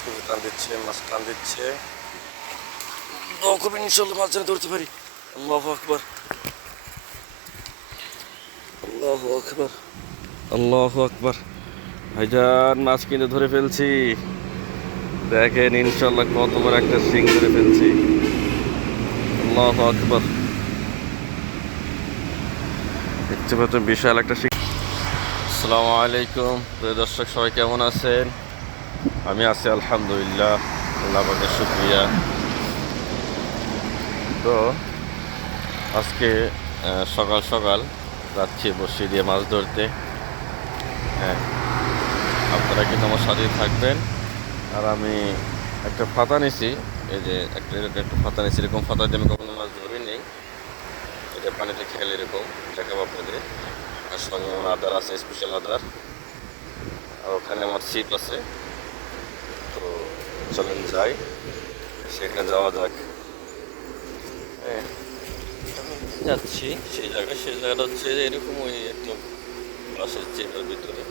আজকে টান দিচ্ছে, মাছ টান দিচ্ছে। খুব ইনশাল্লাহ মাছ যেন ধরতে পারি। আল্লাহু আকবার, আল্লাহু আকবার, আল্লাহু আকবার। ভাইজান মাছ কিন্তু ধরে ফেলছি। দেখেন ইনশাল্লাহ কত বড় একটা শিং ধরে ফেলছি। আল্লাহু আকবার। দেখতে পাচ্ছেন বিশাল একটা শিং। আসসালামু আলাইকুম প্রিয় দর্শক, সবাই কেমন আছেন? আমি আছি আলহামদুলিল্লাহ, আল্লাহ পাকের শুকরিয়া। তো আজকে সকাল সকাল যাচ্ছি বসি দিয়ে মাছ ধরতে। হ্যাঁ, আপনারা কিন্তু আমার সাথেই থাকবেন। আর আমি একটা ফাতা নিছি, এই যে একটা ফাতা নিছি। এরকম ফাতা দিয়ে আমি কখনো মাছ ধরিনি। এটা পানিতে খেলে এরকম দেখাবো আপনাদের। আর সঙ্গে আমার আদার আছে, স্পেশাল আদার। আর ওখানে আমার ছিপ আছে। তো চলেন যাই, সেখানে যাওয়া যাক। হ্যাঁ, যাচ্ছি সেই জায়গাটা হচ্ছে যে এরকম ওই একদম বাসের চেনার ভিতরে।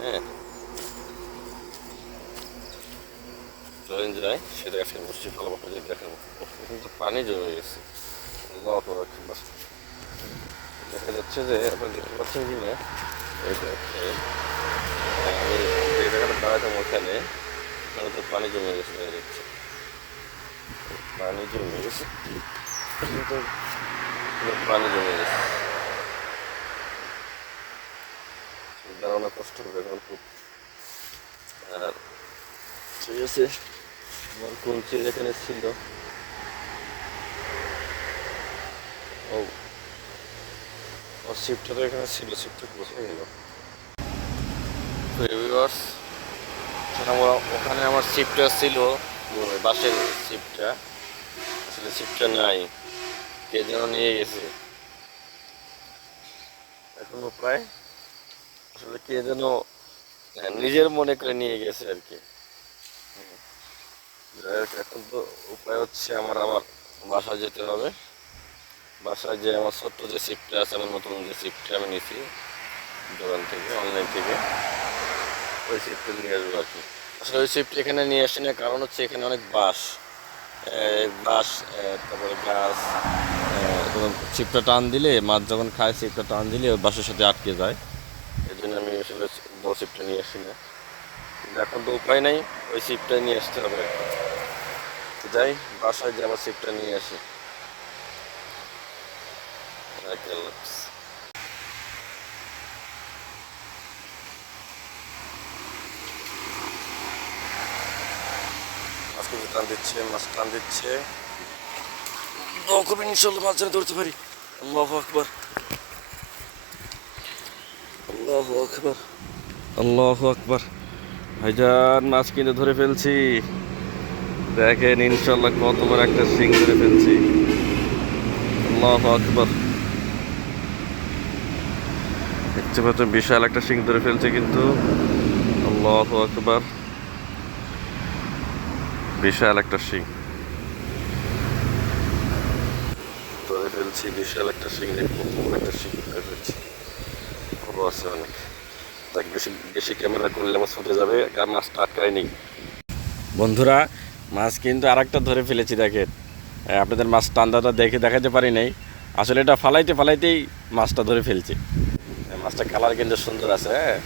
হ্যাঁ, চলেন যাই, সে জায়গা বসছি, ভালো আপনাদের দেখাবো। কিন্তু পানি জমে গেছে। আল্লাহু আকবার। দেখা যাচ্ছে যে আপনারা দেখতে পাচ্ছেন কি না, এটা আমি যে জায়গাটা দাঁড়াতাম ওখানে তো পানি জমে গেছে, দেখা যাচ্ছে পানি জমে গেছে, কিন্তু পানি জমে গেছে। দাঁড়ানো কষ্ট হবে এখন খুব। আর ঠিক আছে, আমার কঞ্চি যেখানে ছিল, ও শিফটটা তো এখানে ছিল, শিফটটা কোথায় গেল? ওখানে আমার শিফটটা ছিল, বাসের শিফটটা। আসলে শিফটটা নাই, কে যেন নিয়ে গেছে। এখন উপায়, আসলে কে যেন নিজের মনে করে নিয়ে গেছে আর কি। এখন তো উপায় হচ্ছে আমার আবার বাসায় যেতে হবে। বাসায় যে আমার ছোট্ট যে শিফটটা আছে, আমার নতুন যে শিফটটা আমি নিয়েছি দোকান থেকে, অনলাইন থেকে, ওই শিফটটা নিয়ে আসবো আর কি। আসলে ওই শিফট এখানে নিয়ে আসি না, কারণ হচ্ছে এখানে অনেক বাঁশ, বাঁশ, তারপরে গাছ। শিপটা টান দিলে মাছ যখন খায়, শিপটা টান দিলে ওই বাঁশের সাথে আটকে যায়। এই জন্য আমি আসলে বড় শিপটা নিয়ে আসি না। কিন্তু এখন তো উপায় নাই, ওই শিপটাই নিয়ে আসতে হবে। যাই বাসায়, যে আমার শিপটা নিয়ে আসি। আল্লাহ হাফেজ। মাছ কিন্তু টান দিচ্ছে, মাছ টান দিচ্ছে। খুব ইনশাল্লাহ মাছ যেন ধরতে পারি। আল্লাহু আকবার, আল্লাহু আকবার, আল্লাহু আকবার। ভাইজান মাছ কিন্তু ধরে ফেলছি। দেখেন ইনশাল্লাহ কত বড় একটা শিং ধরে ফেলছি। আল্লাহু আকবার। দেখতে পাচ্ছেন বিশাল একটা শিং ধরে ফেলছে কিন্তু। আল্লাহু আকবার, বিশাল একটা শিং ধরে ফেলছি। বিশাল একটা শিং, কত বড় একটা শিং ধরে ফেলছি। বড় আছে অনেক। তাকে বেশি বেশি ক্যামেরা করলে আমার ছুটে যাবে, আর মাছটা আটকায় নেই। বন্ধুরা, মাছ কিন্তু আর একটা ধরে ফেলেছি দেখেন। আপনাদের মাছ টান্দাটা দেখে দেখাতে পারি নাই। আসলে এটা ফালাইতে ফালাইতেই মাছটা ধরে ফেলছি। মাছটা কালার কিন্তু সুন্দর আছে। হ্যাঁ,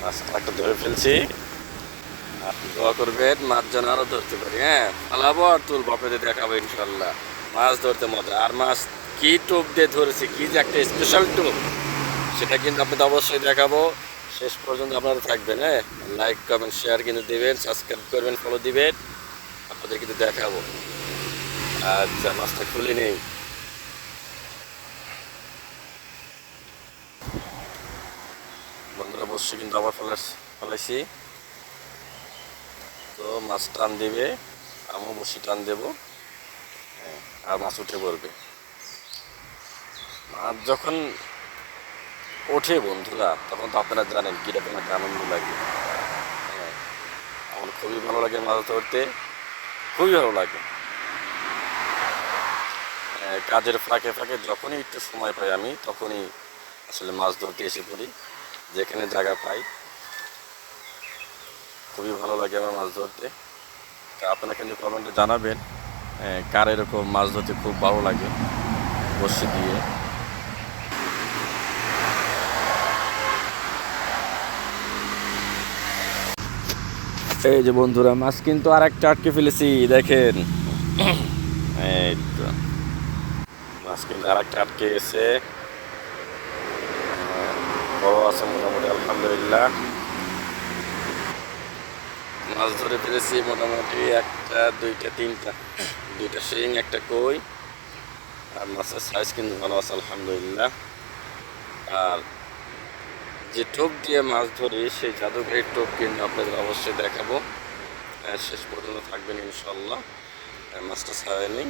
মাছ একটা ধরে ফেলছি। আর দোয়া করবেন মাছ যেন আরও ধরতে পারি। হ্যাঁ, ফালাবো আর তুলবো, আপনাদের দেখাবো ইনশাল্লাহ। মাছ ধরতে মজা। আর মাছ কি টোপ দিয়ে ধরেছি, কি যে একটা স্পেশাল টোপ, সেটা কিন্তু আপনাদের অবশ্যই দেখাবো। শেষ পর্যন্ত আপনারা থাকবেন। হ্যাঁ, লাইক কমেন্ট শেয়ার কিন্তু দেবেন, সাবস্ক্রাইব করবেন, ফলো দিবেন, আপনাদের কিন্তু দেখাবো। আচ্ছা, মাছটা খুলে নেই। বন্ধুরা বসছি কিন্তু আবার ফেলাইছি। তো মাছ টান দিবে, আমিও বসি টান দেবো। হ্যাঁ, আর মাছ উঠে পড়বে। মাছ যখন ওঠে বন্ধুরা, তখন তো আপনারা জানেন কীরকম একটা আনন্দ লাগে। হ্যাঁ, আমার খুবই ভালো লাগে মাছ ধরতে, খুবই ভালো লাগে। কাজের ফাঁকে ফাঁকে যখনই একটু সময় পাই আমি, তখনই আসলে মাছ ধরতে এসে পড়ি, যেখানে জায়গা পাই। খুবই ভালো লাগে আমার মাছ ধরতে। তা আপনারা কিন্তু কমেন্টে জানাবেন কার এরকম মাছ ধরতে খুব ভালো লাগে বড়শি দিয়ে। এই যে বন্ধুরা, মাছ কিন্তু আর একটা আটকে ফেলেছি, দেখেন। এই তো মাছ কিন্তু আর একটা আটকে গেছে, বড় আছে মোটামুটি, আলহামদুলিল্লাহ। মাছ ধরে ফেলেছি মোটামুটি একটা, দুইটা, তিনটা, দুইটা শিং, একটা কই। আর মাছের সাইজ কিন্তু ভালো আছে, আলহামদুলিল্লাহ। আর যে টোপ দিয়ে মাছ ধরি সেই জাদুঘরের টোপ কিন্তু আপনাদের অবশ্যই দেখাবো, শেষ পর্যন্ত থাকবেন ইনশাল্লাহ। মাছটা ছাড়েনি,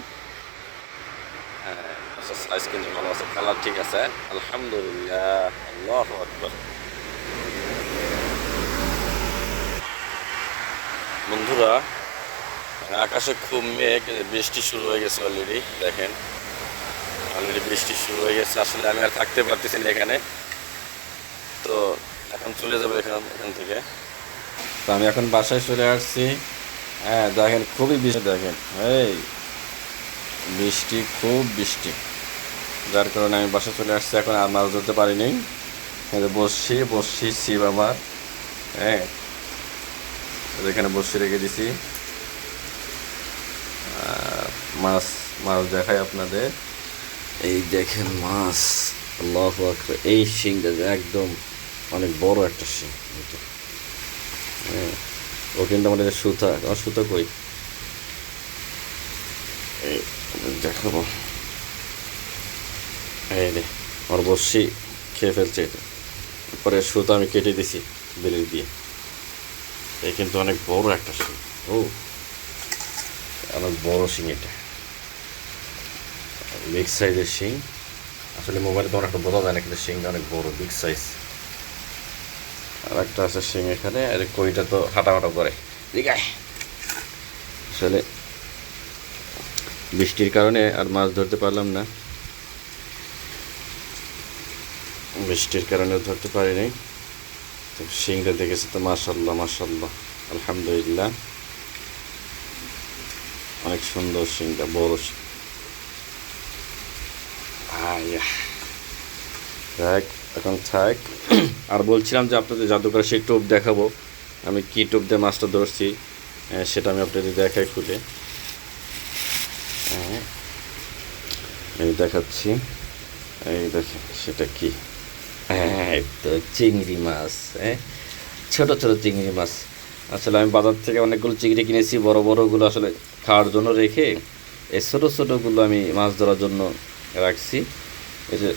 মাছের সাইজ কিন্তু ভালো আছে, কালার ঠিক আছে, আলহামদুলিল্লাহ। আল্লাহু আকবার। বন্ধুরা, আকাশে খুব মেঘ, বৃষ্টি শুরু হয়ে গেছে অলরেডি, দেখেন অলরেডি বৃষ্টি শুরু হয়ে গেছে। আসলে আমি আর থাকতে পারতেছি না এখানে, তো এখন চলে যাবো এখান থেকে। তো আমি এখন বাসায় চলে আসছি। হ্যাঁ দেখেন, খুবই বৃষ্টি, দেখেন এই বৃষ্টি, খুব বৃষ্টি, যার কারণে আমি বাসায় চলে আসছি। এখন আর মাছ ধরতে পারিনি, বসছি ছিপ আমার, হ্যাঁ এখানে বসে রেখে দিছি। মাছ মাছ দেখাই আপনাদের, এই দেখেন মাছ, আল্লাহু আকবার। এই শিংটা একদম অনেক বড় একটা শিং, হ্যাঁ ও কিন্তু আমাদের সুতা, আমার সুতা কই, এই দেখাবো। এই রে, আমার বসি খেয়ে ফেলছে এটা, পরে সুতা আমি কেটে দিছি বেলি দিয়ে। এই কিন্তু অনেক বড় একটা শিং, ও অনেক বড় শিং, এটা বিগ সাইজের শিং। আসলে মোবাইলে তো অনেকটা বোঝা যায় না, কিন্তু শিংটা অনেক বড়, বিগ সাইজ। আর একটা আছে শিং এখানে, আর কইটা তো হাঁটাহাঁটা করে। ঠিক আছে, আসলে বৃষ্টির কারণে আর মাছ ধরতে পারলাম না, বৃষ্টির কারণে ধরতে পারিনি। তো শিংটা দেখেছি তো, মাশাল্লাহ মাশাল্লাহ, আলহামদুলিল্লাহ, অনেক সুন্দর শিংটা, বড় শিং। থাক, এখন থাক। আর বলছিলাম যে আপনাদের জাদুঘর সেই টোপ দেখাবো, আমি কি টোপ দিয়ে মাছটা ধরছি সেটা আমি আপনাদের দেখাই খুলে, এই দেখাচ্ছি। এই দেখেন সেটা কি, হ্যাঁ তো চিংড়ি মাছ, হ্যাঁ ছোটো ছোটো চিংড়ি মাছ। আসলে আমি বাজার থেকে অনেকগুলো চিংড়ি কিনেছি, বড় বড়গুলো আসলে খাওয়ার জন্য রেখে এই ছোটো ছোটোগুলো আমি মাছ ধরার জন্য রাখছি।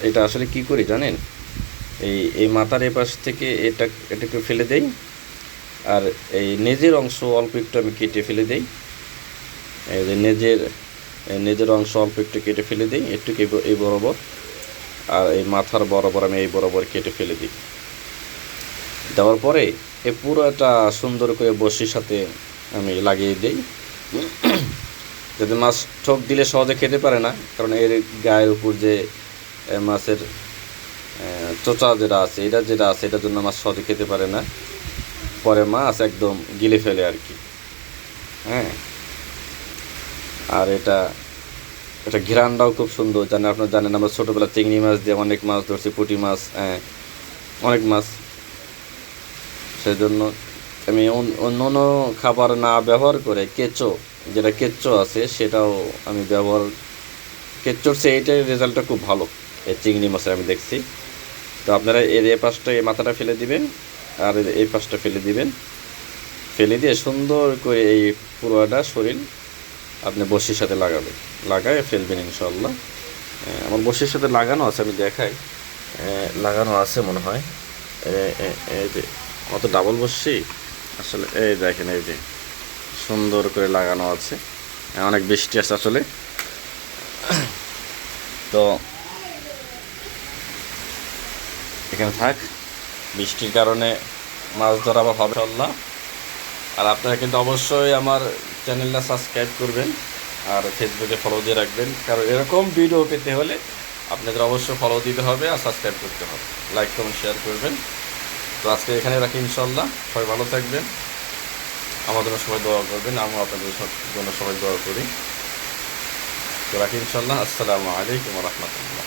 এটা আসলে কি করি জানেন, এই মাথার এপাশ থেকে এটাকে ফেলে দেই, আর এই নেজের অংশ অল্প একটু আমি কেটে ফেলে দিই। এই যে নেজের অংশ অল্প একটু কেটে ফেলে দিই, একটু এই বরাবর, আর এই মাথার বরাবর আমি এই বরাবর কেটে ফেলে দিই। দেওয়ার পরে এই পুরোটা সুন্দর করে বড়শির সাথে আমি লাগিয়ে দিই, যাতে মাছ ঠোক দিলে সহজে খেতে পারে না, কারণ এর গায়ের উপর যে মাছের চোচা যেটা আছে, এটার জন্য মাছ সহজে খেতে পারে না, পরে মাছ একদম গিলে ফেলে আর কি। হ্যাঁ, আর এটা ঘ্রাণটাও খুব সুন্দর, আপনারা জানেন আমরা ছোটোবেলা চিংড়ি মাছ দিয়ে অনেক মাছ ধরছি, পুঁটি মাছ, অনেক মাছ। সেজন্য আমি অন্য খাবার না ব্যবহার করে যেটা কেঁচো আছে সেটাও আমি ব্যবহার, কেঁচোর চেয়ে এইটার রেজাল্টটা খুব ভালো এই চিংড়ি মাছে আমি দেখছি। তো আপনারা এই পাশটা, এই মাথাটা ফেলে দিবেন, আর এই পাশটা ফেলে দিবেন, ফেলে দিয়ে সুন্দর করে এই পুরোটা শরীর আপনি বড়শির সাথে লাগায় ফেলবেন ইনশাল্লাহ। আমার বড়শির সাথে লাগানো আছে, আমি দেখাই, লাগানো আছে মনে হয়, এই যে অত ডাবল বড়শি, আসলে এই দেখেন, এই যে সুন্দর করে লাগানো আছে। অনেক বৃষ্টি আছে আসলে, তো এখানে থাক, বৃষ্টির কারণে মাছ ধরা আবার হবে ইনশাল্লাহ। আর আপনারা কিন্তু অবশ্যই আমার চ্যানেলটা সাবস্ক্রাইব করবেন আর ফেসবুকে ফলো দিয়ে রাখবেন, কারণ এরকম ভিডিও পেতে হলে আপনাদের অবশ্যই ফলো দিতে হবে আর সাবস্ক্রাইব করতে হবে, লাইক কমেন্ট শেয়ার করবেন। তো আজকে এখানে রাখি ইনশাল্লাহ, সবাই ভালো থাকবেন। আমাদের সবাই দোয়া করবেন, আমিও আপনাদের জন্য সবাই দোয়া করি। তো রাখি ইনশাল্লাহ। আসসালামু আলাইকুম রহমতুল্লাহ।